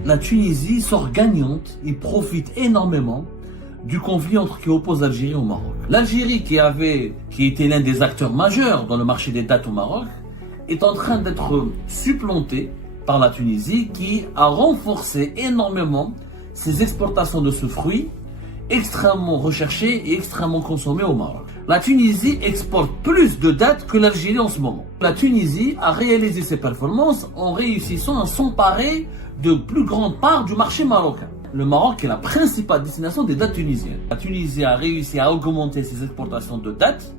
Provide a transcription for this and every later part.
La Tunisie sort gagnante et profite énormément du conflit qui oppose l'Algérie au Maroc. L'Algérie, qui était l'un des acteurs majeurs dans le marché des dattes au Maroc, est en train d'être supplantée par la Tunisie, qui a renforcé énormément ses exportations de ce fruit extrêmement recherché et extrêmement consommé au Maroc. La Tunisie exporte plus de dattes que l'Algérie en ce moment. La Tunisie a réalisé ses performances en réussissant à s'emparer de plus grande part du marché marocain. Le Maroc est la principale destination des dattes tunisiennes. La Tunisie a réussi à augmenter ses exportations de dattes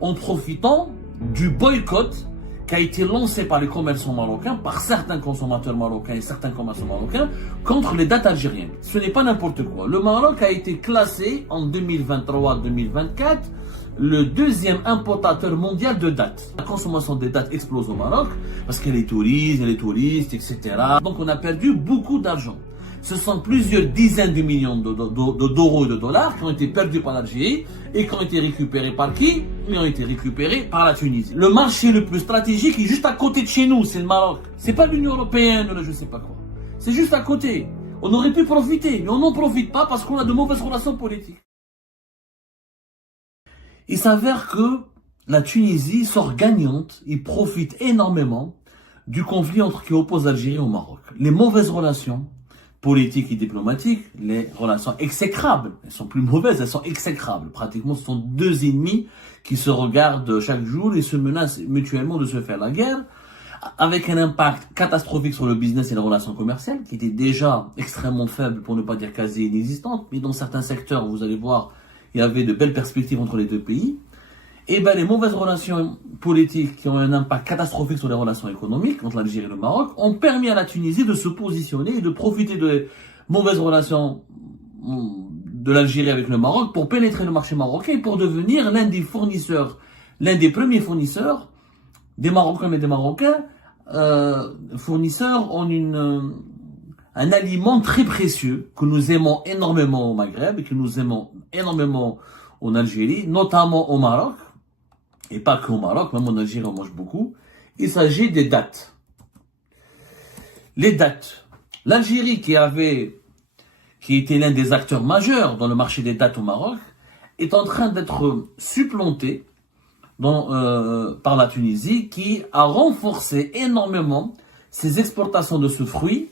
en profitant du boycott qui a été lancé par les commerçants marocains, par certains consommateurs marocains et certains commerçants marocains, contre les dattes algériennes. Ce n'est pas n'importe quoi. Le Maroc a été classé en 2023-2024 le deuxième importateur mondial de dattes. La consommation des dattes explose au Maroc parce qu'il y a les touristes, etc. Donc on a perdu beaucoup d'argent. Ce sont plusieurs dizaines de millions d'euros et de dollars qui ont été perdus par l'Algérie et qui ont été récupérés par qui? Ils ont été récupérés par la Tunisie. Le marché le plus stratégique est juste à côté de chez nous, c'est le Maroc. C'est pas l'Union européenne, je sais pas quoi. C'est juste à côté. On aurait pu profiter, mais on n'en profite pas parce qu'on a de mauvaises relations politiques. Il s'avère que la Tunisie sort gagnante et profite énormément du conflit qui oppose l'Algérie au Maroc. Les mauvaises relations politiques et diplomatiques, les relations exécrables, elles sont plus mauvaises, elles sont exécrables. Pratiquement, ce sont deux ennemis qui se regardent chaque jour et se menacent mutuellement de se faire la guerre, avec un impact catastrophique sur le business et les relations commerciales, qui étaient déjà extrêmement faibles, pour ne pas dire quasi inexistantes, mais dans certains secteurs, vous allez voir, il y avait de belles perspectives entre les deux pays. Et les mauvaises relations politiques qui ont un impact catastrophique sur les relations économiques entre l'Algérie et le Maroc ont permis à la Tunisie de se positionner et de profiter des mauvaises relations de l'Algérie avec le Maroc pour pénétrer le marché marocain et pour devenir l'un des premiers fournisseurs des Marocains et des Marocains, fournisseurs en un aliment très précieux que nous aimons énormément au Maghreb et que nous aimons énormément en Algérie, notamment au Maroc. Et pas qu'au Maroc, même en Algérie on mange beaucoup. Il s'agit des dattes. Les dattes. L'Algérie, qui était l'un des acteurs majeurs dans le marché des dattes au Maroc, est en train d'être supplantée par la Tunisie, qui a renforcé énormément ses exportations de ce fruit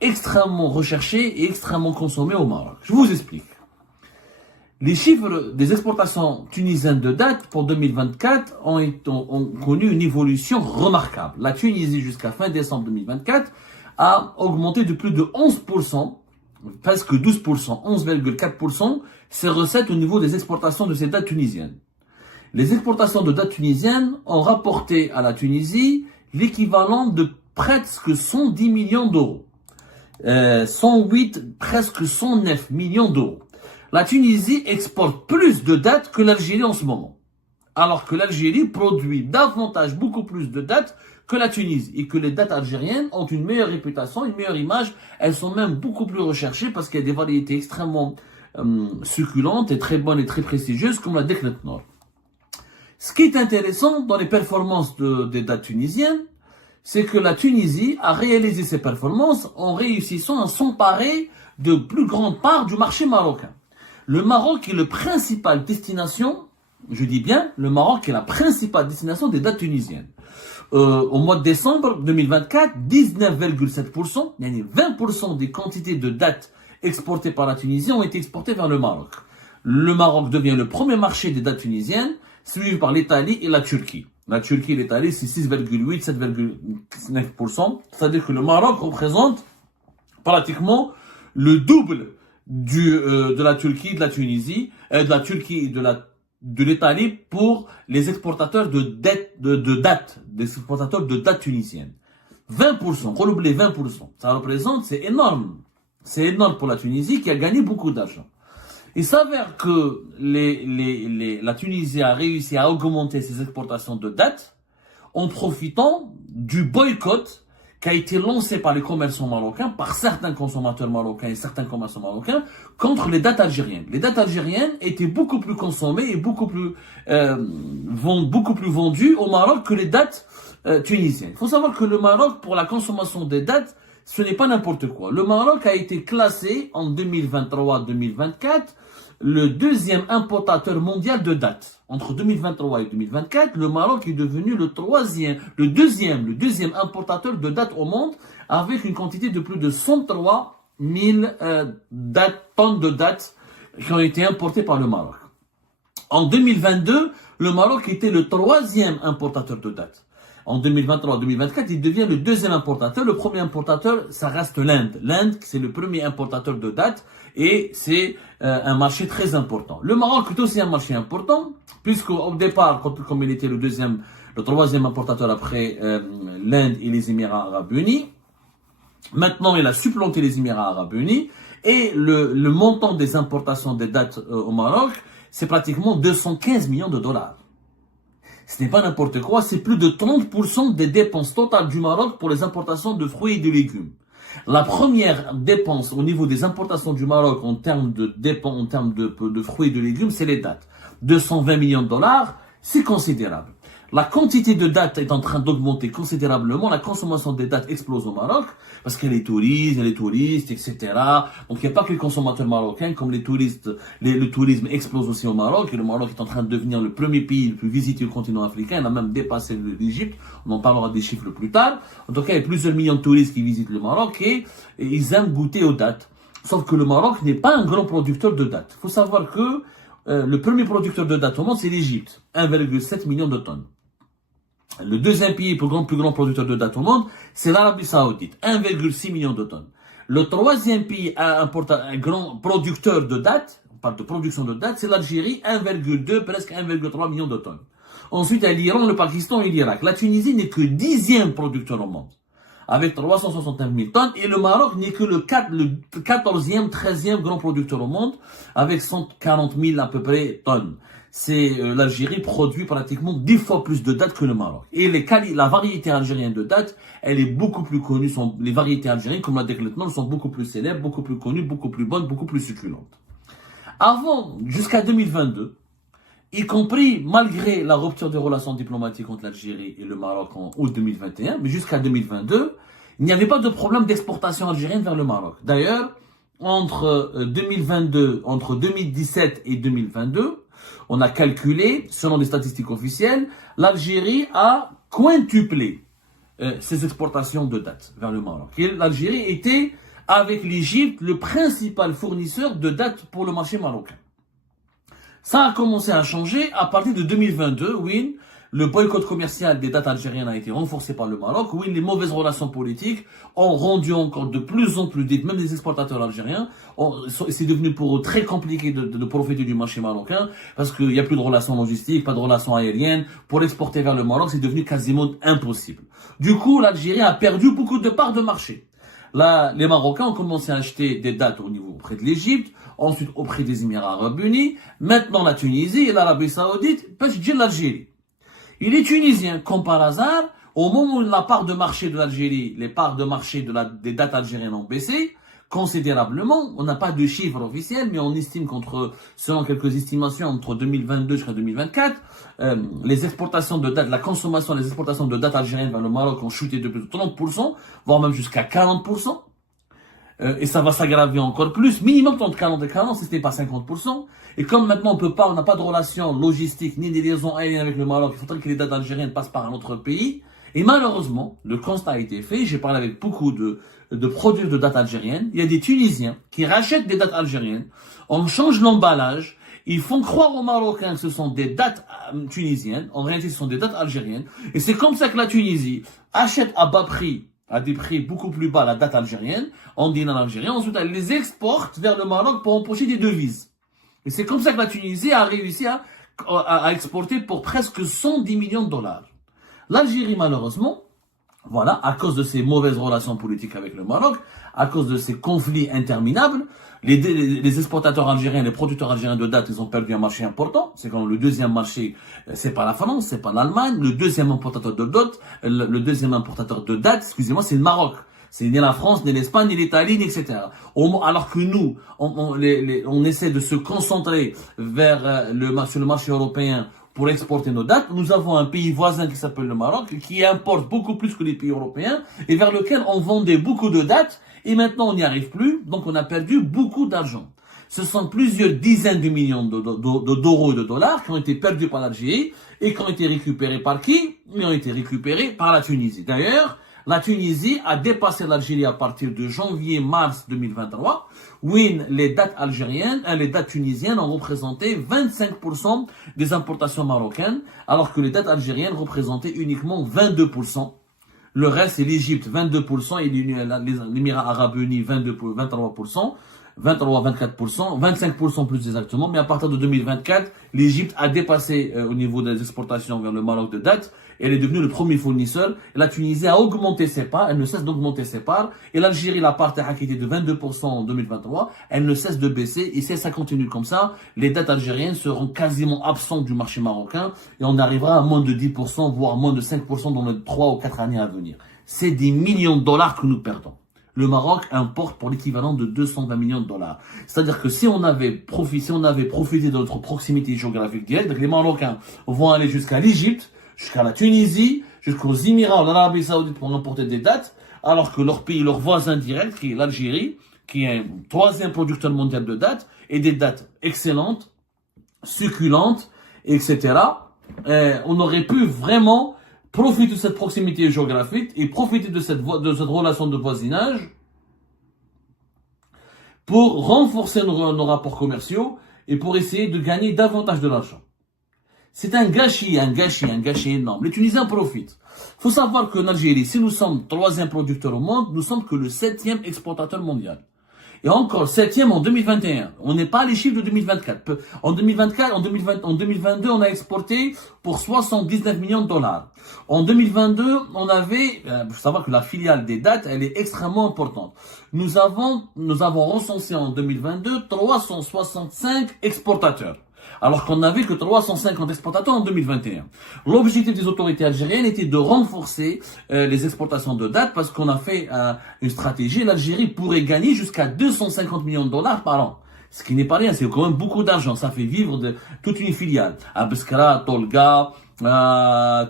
extrêmement recherché et extrêmement consommé au Maroc. Je vous explique. Les chiffres des exportations tunisiennes de dattes pour 2024 ont connu une évolution remarquable. La Tunisie, jusqu'à fin décembre 2024, a augmenté de plus de 11%, presque 12%, 11,4% ses recettes au niveau des exportations de ces dattes tunisiennes. Les exportations de dattes tunisiennes ont rapporté à la Tunisie l'équivalent de presque 110 millions d'euros. 108, presque 109 millions d'euros. La Tunisie exporte plus de dattes que l'Algérie en ce moment. Alors que l'Algérie produit davantage, beaucoup plus de dattes que la Tunisie. Et que les dattes algériennes ont une meilleure réputation, une meilleure image. Elles sont même beaucoup plus recherchées parce qu'il y a des variétés extrêmement succulentes et très bonnes et très prestigieuses comme la Deklet Nord. Ce qui est intéressant dans les performances des dattes tunisiennes, c'est que la Tunisie a réalisé ses performances en réussissant à s'emparer de plus grande part du marché marocain. Le Maroc est la principale destination, je dis bien, le Maroc est la principale destination des dattes tunisiennes. Au mois de décembre 2024, 19,7%, 20% des quantités de dattes exportées par la Tunisie ont été exportées vers le Maroc. Le Maroc devient le premier marché des dattes tunisiennes, suivi par l'Italie et la Turquie. La Turquie et l'Italie, c'est 6,8, 7,9%. C'est-à-dire que le Maroc représente pratiquement le double de la Turquie, de la Tunisie, de la Turquie et de l'Italie pour les exportateurs de dattes, des exportateurs de dattes tunisiennes. 20%, reloublé 20%. Ça représente, c'est énorme. C'est énorme pour la Tunisie qui a gagné beaucoup d'argent. Il s'avère que la Tunisie a réussi à augmenter ses exportations de dattes en profitant du boycott qui a été lancé par les commerçants marocains, par certains consommateurs marocains et certains commerçants marocains, contre les dattes algériennes. Les dattes algériennes étaient beaucoup plus consommées et beaucoup plus vendues au Maroc que les dattes tunisiennes. Il faut savoir que le Maroc, pour la consommation des dattes, ce n'est pas n'importe quoi. Le Maroc a été classé en 2023-2024 le deuxième importateur mondial de dattes. Entre 2023 et 2024, le Maroc est devenu le deuxième importateur de dattes au monde, avec une quantité de plus de 103 000 tonnes de dattes qui ont été importées par le Maroc. En 2022, le Maroc était le troisième importateur de dattes. En 2023-2024, il devient le deuxième importateur. Le premier importateur, ça reste l'Inde. L'Inde, c'est le premier importateur de dattes et c'est un marché très important. Le Maroc est aussi un marché important, puisqu'au départ, comme il était le troisième importateur après l'Inde et les Émirats Arabes Unis, maintenant il a supplanté les Émirats Arabes Unis et le montant des importations des dattes au Maroc, c'est pratiquement 215 millions de dollars. Ce n'est pas n'importe quoi, c'est plus de 30% des dépenses totales du Maroc pour les importations de fruits et de légumes. La première dépense au niveau des importations du Maroc en termes de fruits et de légumes, c'est les dattes. 220 millions de dollars, c'est considérable. La quantité de dattes est en train d'augmenter considérablement. La consommation des dattes explose au Maroc parce qu'il y a les touristes, etc. Donc il n'y a pas que les consommateurs marocains, comme les touristes, le tourisme explose aussi au Maroc. Et le Maroc est en train de devenir le premier pays le plus visité au continent africain. Il a même dépassé l'Égypte. On en parlera des chiffres plus tard. En tout cas, il y a plusieurs millions de touristes qui visitent le Maroc et ils aiment goûter aux dattes. Sauf que le Maroc n'est pas un grand producteur de dattes. Il faut savoir que le premier producteur de dattes au monde, c'est l'Égypte. 1,7 million de tonnes. Le deuxième pays plus grand producteur de dattes au monde, c'est l'Arabie Saoudite, 1,6 million de tonnes. Le troisième pays un grand producteur de dattes, on parle de production de dattes, c'est l'Algérie, 1,2, presque 1,3 million de tonnes. Ensuite, il y a l'Iran, le Pakistan et l'Irak. La Tunisie n'est que 10e producteur au monde, avec 369 000 tonnes, et le Maroc n'est que le 14e, 13e grand producteur au monde, avec 140 000 à peu près tonnes. L'Algérie produit pratiquement 10 fois plus de dattes que le Maroc. Et la variété algérienne de dattes, elle est beaucoup plus connue. Les variétés algériennes, comme la Dekletnol, sont beaucoup plus célèbres, beaucoup plus connues, beaucoup plus bonnes, beaucoup plus succulentes. Avant, jusqu'à 2022, y compris malgré la rupture des relations diplomatiques entre l'Algérie et le Maroc en août 2021, mais jusqu'à 2022, il n'y avait pas de problème d'exportation algérienne vers le Maroc. D'ailleurs, entre 2017 et 2022, on a calculé, selon les statistiques officielles, l'Algérie a quintuplé ses exportations de dattes vers le Maroc. Et l'Algérie était, avec l'Égypte, le principal fournisseur de dattes pour le marché marocain. Ça a commencé à changer à partir de 2022, oui. Le boycott commercial des dattes algériennes a été renforcé par le Maroc. Oui, les mauvaises relations politiques ont rendu encore de plus en plus vite, même les exportateurs algériens, c'est devenu pour eux très compliqué de profiter du marché marocain parce qu'il n'y a plus de relations logistiques, pas de relations aériennes. Pour exporter vers le Maroc, c'est devenu quasiment impossible. Du coup, l'Algérie a perdu beaucoup de parts de marché. Là, les Marocains ont commencé à acheter des dattes auprès de l'Égypte, ensuite auprès des Émirats Arabes Unis, maintenant la Tunisie et l'Arabie Saoudite, peut dire l'Algérie. Il est tunisien, comme par hasard, au moment où la part de marché de l'Algérie, les parts de marché des dattes algériennes ont baissé considérablement. On n'a pas de chiffres officiels, mais on estime selon quelques estimations, entre 2022 jusqu'à 2024, les exportations de dattes, la consommation, les exportations de dattes algériennes vers le Maroc ont chuté de plus de 30%, voire même jusqu'à 40%. Et ça va s'aggraver encore plus, minimum entre 40 et 40, si ce n'est pas 50%. Et comme maintenant on n'a pas de relation logistique ni des liaisons aériennes avec le Maroc, il faudrait que les dattes algériennes passent par un autre pays. Et malheureusement, le constat a été fait, j'ai parlé avec beaucoup de producteurs de dattes algériennes, il y a des Tunisiens qui rachètent des dattes algériennes, on change l'emballage, ils font croire aux Marocains que ce sont des dattes tunisiennes, en réalité ce sont des dattes algériennes, et c'est comme ça que la Tunisie achète à bas prix, à des prix beaucoup plus bas la date algérienne, en dinar algérien, ensuite elle les exporte vers le Maroc pour empocher des devises. Et c'est comme ça que la Tunisie a réussi à exporter pour presque 110 millions de dollars. L'Algérie, malheureusement, voilà, à cause de ces mauvaises relations politiques avec le Maroc, à cause de ces conflits interminables, les exportateurs algériens, les producteurs algériens de dattes, ils ont perdu un marché important. C'est quand le deuxième marché, c'est pas la France, c'est pas l'Allemagne. Le deuxième importateur de dattes, excusez-moi, c'est le Maroc. C'est ni la France, ni l'Espagne, ni l'Italie, etc. Alors que nous, on essaie de se concentrer sur le marché européen pour exporter nos dattes. Nous avons un pays voisin qui s'appelle le Maroc, qui importe beaucoup plus que les pays européens, et vers lequel on vendait beaucoup de dattes, et maintenant on n'y arrive plus, donc on a perdu beaucoup d'argent. Ce sont plusieurs dizaines de millions d'euros et de dollars qui ont été perdus par l'Algérie, et qui ont été récupérés par qui? Ils ont été récupérés par la Tunisie. D'ailleurs, la Tunisie a dépassé l'Algérie à partir de janvier-mars 2023, où les dattes algériennes, les dattes tunisiennes ont représenté 25% des importations marocaines, alors que les dattes algériennes représentaient uniquement 22%. Le reste, c'est l'Égypte, 22%, et les Émirats Arabes Unis, 23%. 23-24%, 25% plus exactement, mais à partir de 2024, l'Égypte a dépassé au niveau des exportations vers le Maroc de dattes, elle est devenue le premier fournisseur, et la Tunisie a augmenté ses parts, elle ne cesse d'augmenter ses parts, et l'Algérie, la part qui était de 22% en 2023, elle ne cesse de baisser, et si ça continue comme ça, les dattes algériennes seront quasiment absentes du marché marocain, et on arrivera à moins de 10%, voire moins de 5% dans les 3 ou 4 années à venir. C'est des millions de dollars que nous perdons. Le Maroc importe pour l'équivalent de 220 millions de dollars. C'est-à-dire que si on avait profité de notre proximité géographique directe, donc les Marocains vont aller jusqu'à l'Égypte, jusqu'à la Tunisie, jusqu'aux Émirats ou l'Arabie Saoudite pour importer des dattes, alors que leur pays, leur voisin direct, qui est l'Algérie, qui est un troisième producteur mondial de dattes, et des dattes excellentes, succulentes, etc. On aurait pu vraiment profiter de cette proximité géographique et profiter de cette relation de voisinage pour renforcer nos rapports commerciaux et pour essayer de gagner davantage de l'argent. C'est un gâchis énorme. Les Tunisiens profitent. Il faut savoir qu'en Algérie, si nous sommes 3e producteur au monde, nous sommes que le 7e exportateur mondial. Et encore 7e en 2021. On n'est pas à les chiffres de 2024. En 2022, on a exporté pour 79 millions de dollars. En 2022, on avait, il faut savoir que la filiale des dattes, elle est extrêmement importante. Nous avons recensé en 2022 365 exportateurs, alors qu'on n'avait que 350 exportateurs en 2021. L'objectif des autorités algériennes était de renforcer les exportations de dattes parce qu'on a fait une stratégie. L'Algérie pourrait gagner jusqu'à 250 millions de dollars par an. Ce qui n'est pas rien, c'est quand même beaucoup d'argent. Ça fait vivre toute une filiale. À Beskara, Tolga,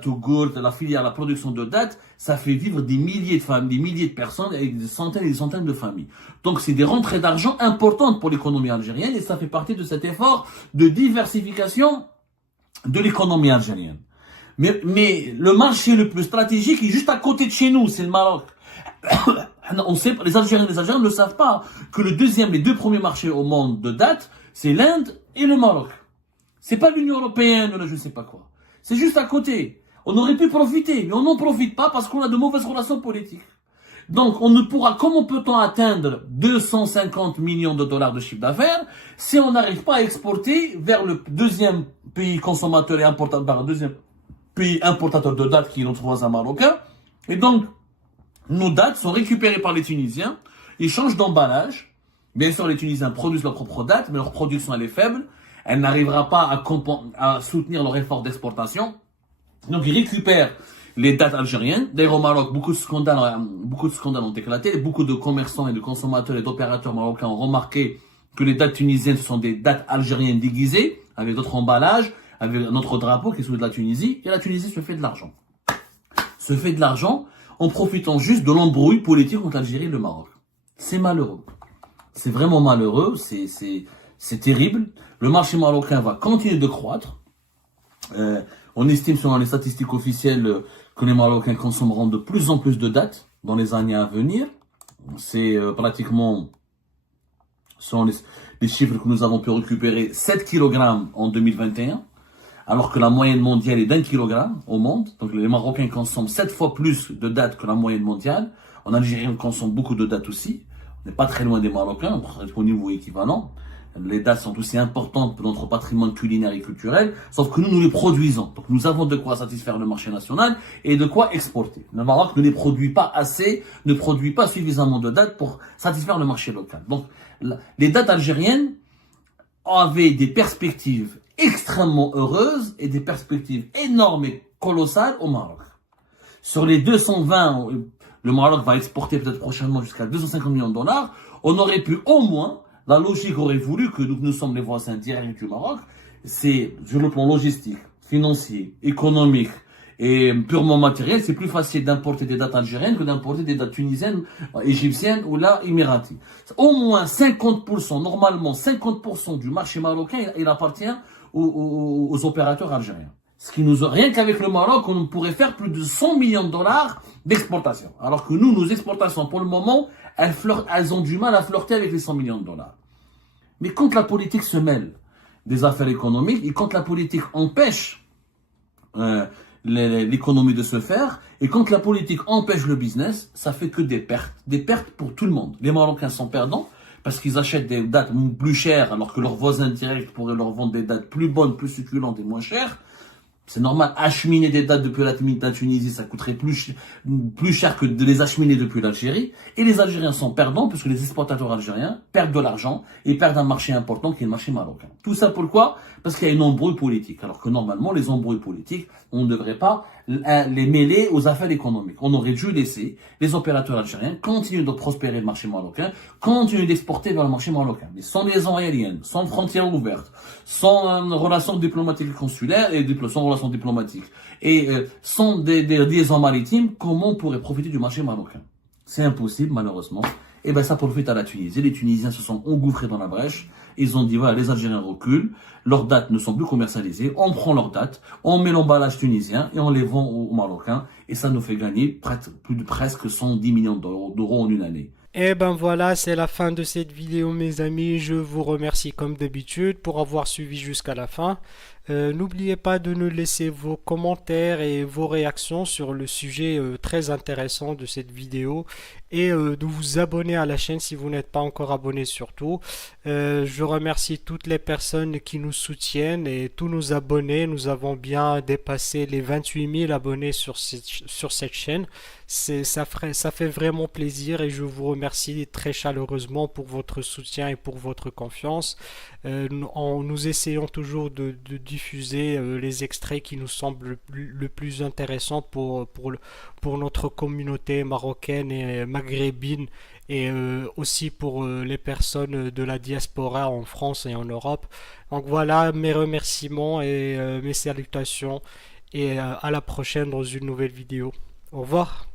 Tougourt, la filière, la production de dattes, ça fait vivre des milliers de familles, des milliers de personnes et des centaines et des centaines de familles. Donc c'est des rentrées d'argent importantes pour l'économie algérienne et ça fait partie de cet effort de diversification de l'économie algérienne. Mais le marché le plus stratégique est juste à côté de chez nous, c'est le Maroc. On sait, les Algériens ne savent pas que les deux premiers marchés au monde de dattes, c'est l'Inde et le Maroc. C'est pas l'Union européenne ou je ne sais pas quoi. C'est juste à côté. On aurait pu profiter, mais on n'en profite pas parce qu'on a de mauvaises relations politiques. Donc, comment peut-on atteindre 250 millions de dollars de chiffre d'affaires si on n'arrive pas à exporter vers le deuxième pays consommateur et importateur, deuxième pays importateur de dattes qui est notre voisin marocain. Et donc, nos dattes sont récupérées par les Tunisiens, ils changent d'emballage. Bien sûr, les Tunisiens produisent leurs propres dattes, mais leur production elle est faible. Elle n'arrivera pas à soutenir leur effort d'exportation. Donc, ils récupèrent les dattes algériennes. D'ailleurs, au Maroc, beaucoup de scandales ont éclaté. Beaucoup de commerçants et de consommateurs et d'opérateurs marocains ont remarqué que les dattes tunisiennes sont des dattes algériennes déguisées, avec d'autres emballages, avec notre drapeau qui est celui de la Tunisie. Et la Tunisie se fait de l'argent. Se fait de l'argent en profitant juste de l'embrouille politique entre l'Algérie et le Maroc. C'est malheureux. C'est vraiment malheureux. C'est terrible. Le marché marocain va continuer de croître. On estime selon les statistiques officielles que les Marocains consommeront de plus en plus de dattes dans les années à venir. C'est pratiquement, selon les chiffres que nous avons pu récupérer, 7 kg en 2021, alors que la moyenne mondiale est d'1 kg au monde. Donc les Marocains consomment 7 fois plus de dattes que la moyenne mondiale. En Algérie, on consomme beaucoup de dattes aussi. On n'est pas très loin des Marocains, au niveau équivalent. Les dattes sont aussi importantes pour notre patrimoine culinaire et culturel, sauf que nous les produisons. Donc nous avons de quoi satisfaire le marché national et de quoi exporter. Le Maroc ne les produit pas assez, ne produit pas suffisamment de dattes pour satisfaire le marché local. Donc les dattes algériennes avaient des perspectives extrêmement heureuses et des perspectives énormes et colossales au Maroc. Sur les 220, le Maroc va exporter peut-être prochainement jusqu'à 250 millions de dollars. On aurait pu au moins, la logique aurait voulu que nous sommes les voisins directs du Maroc, c'est sur le plan logistique, financier, économique et purement matériel, c'est plus facile d'importer des dates algériennes que d'importer des dates tunisiennes, égyptiennes ou là, émiraties. Au moins 50%, normalement 50% du marché marocain, il appartient aux opérateurs algériens. Ce qui nous, rien qu'avec le Maroc, on pourrait faire plus de 100 millions de dollars d'exportation. Alors que nous, nos exportations, pour le moment, elles ont du mal à flirter avec les 100 millions de dollars. Mais quand la politique se mêle des affaires économiques et quand la politique empêche l'économie de se faire, et quand la politique empêche le business, ça fait que des pertes pour tout le monde. Les Marocains sont perdants parce qu'ils achètent des dates plus chères alors que leurs voisins directs pourraient leur vendre des dates plus bonnes, plus succulentes et moins chères. C'est normal, acheminer des dates depuis la Tunisie, ça coûterait plus cher que de les acheminer depuis l'Algérie. Et les Algériens sont perdants puisque les exportateurs algériens perdent de l'argent et perdent un marché important qui est le marché marocain. Tout ça pourquoi? Parce qu'il y a une embrouille politique. Alors que normalement, les embrouilles politiques, on ne devrait pas les mêler aux affaires économiques. On aurait dû laisser les opérateurs algériens continuer de prospérer le marché marocain, continuer d'exporter vers le marché marocain. Mais sans liaison aérienne, sans frontières ouvertes, sans relations diplomatiques et consulaires, et sans relations diplomatiques, et sans des liaisons maritimes, comment on pourrait profiter du marché marocain? C'est impossible, malheureusement. Et ben ça profite à la Tunisie. Les Tunisiens se sont engouffrés dans la brèche. Ils ont dit, voilà, les Algériens reculent, leurs dates ne sont plus commercialisées, on prend leurs dates, on met l'emballage tunisien et on les vend aux Marocains. Et ça nous fait gagner presque 110 millions d'euros en une année. Et ben voilà, c'est la fin de cette vidéo mes amis, je vous remercie comme d'habitude pour avoir suivi jusqu'à la fin. N'oubliez pas de nous laisser vos commentaires et vos réactions sur le sujet très intéressant de cette vidéo et de vous abonner à la chaîne si vous n'êtes pas encore abonné surtout. Je remercie toutes les personnes qui nous soutiennent et tous nos abonnés. Nous avons bien dépassé les 28 000 abonnés sur cette chaîne. Ça fait vraiment plaisir et je vous remercie très chaleureusement pour votre soutien et pour votre confiance. Nous essayons toujours de diffuser les extraits qui nous semblent le plus intéressants pour notre communauté marocaine et maghrébine et aussi pour les personnes de la diaspora en France et en Europe. Donc voilà mes remerciements et mes salutations et à la prochaine dans une nouvelle vidéo. Au revoir.